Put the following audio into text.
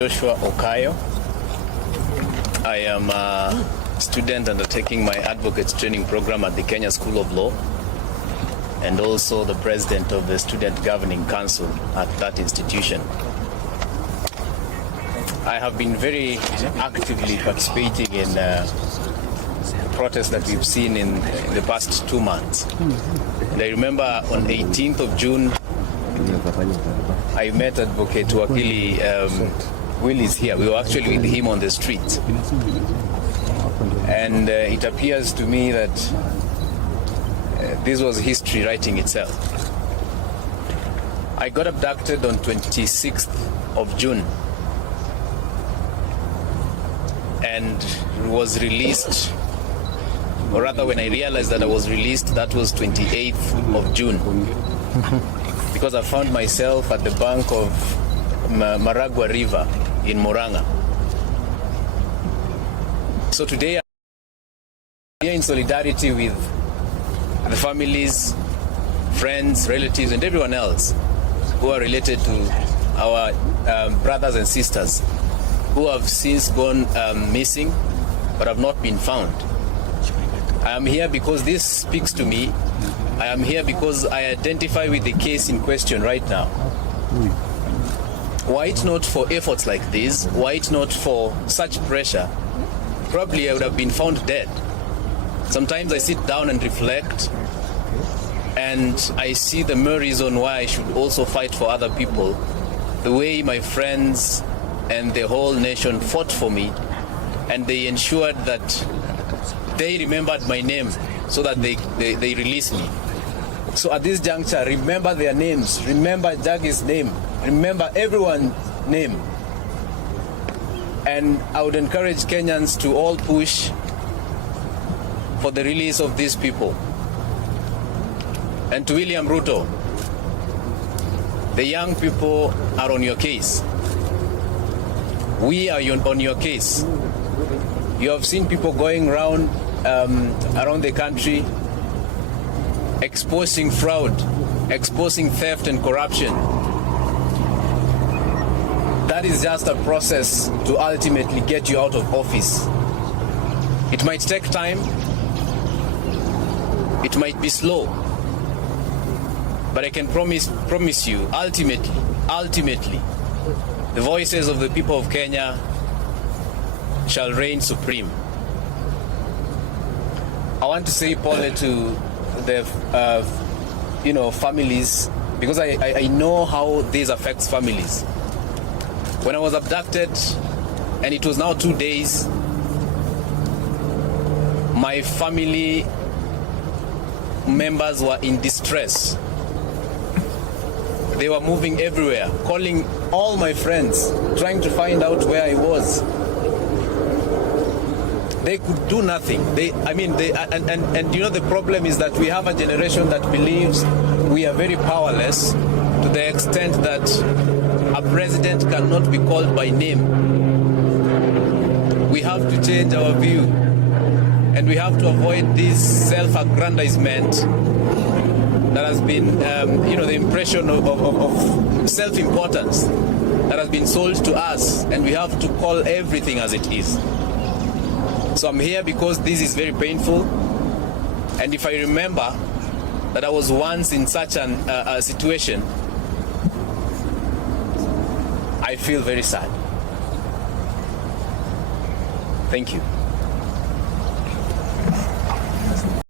Joshua Okayo. I am a student undertaking my advocates training program at the Kenya School of Law and also the president of the Student Governing Council at that institution. I have been very actively participating in protests that we've seen in the past 2 months. And I remember on 18th of June, I met Advocate Wakili Will is here. We were actually with him on the street. And it appears to me that this was history writing itself. I got abducted on 26th of June and was released, or rather when I realized that I was released, that was 28th of June. Because I found myself at the bank of Maragua River in Murang'a. So today I'm here in solidarity with the families, friends, relatives, and everyone else who are related to our brothers and sisters who have since gone missing but have not been found. I am here because this speaks to me. I am here because I identify with the case in question right now. Were it not for efforts like this, were it not for such pressure, probably I would have been found dead. Sometimes I sit down and reflect, and I see the mere reason why I should also fight for other people, the way my friends and the whole nation fought for me, and they ensured that they remembered my name so that they released me. So at this juncture, remember their names, remember Jagi's name, remember everyone's name. And I would encourage Kenyans to all push for the release of these people. And to William Ruto, the young people are on your case. We are on your case. You have seen people going around the country exposing fraud, exposing theft and corruption. That is just a process to ultimately get you out of office. It might take time, it might be slow, but I can promise you, ultimately, the voices of the people of Kenya shall reign supreme. I want to say, Paul, to the families, because I know how this affects families. When I was abducted, and it was now 2 days, my family members were in distress. They were moving everywhere, calling all my friends, trying to find out where I was. They could do nothing. And you know, the problem is that we have a generation that believes we are very powerless to the extent that a president cannot be called by name. We have to change our view, and we have to avoid this self-aggrandizement that has been, the impression of self-importance that has been sold to us, and we have to call everything as it is. So I'm here because this is very painful, and if I remember that I was once in such a situation, I feel very sad. Thank you.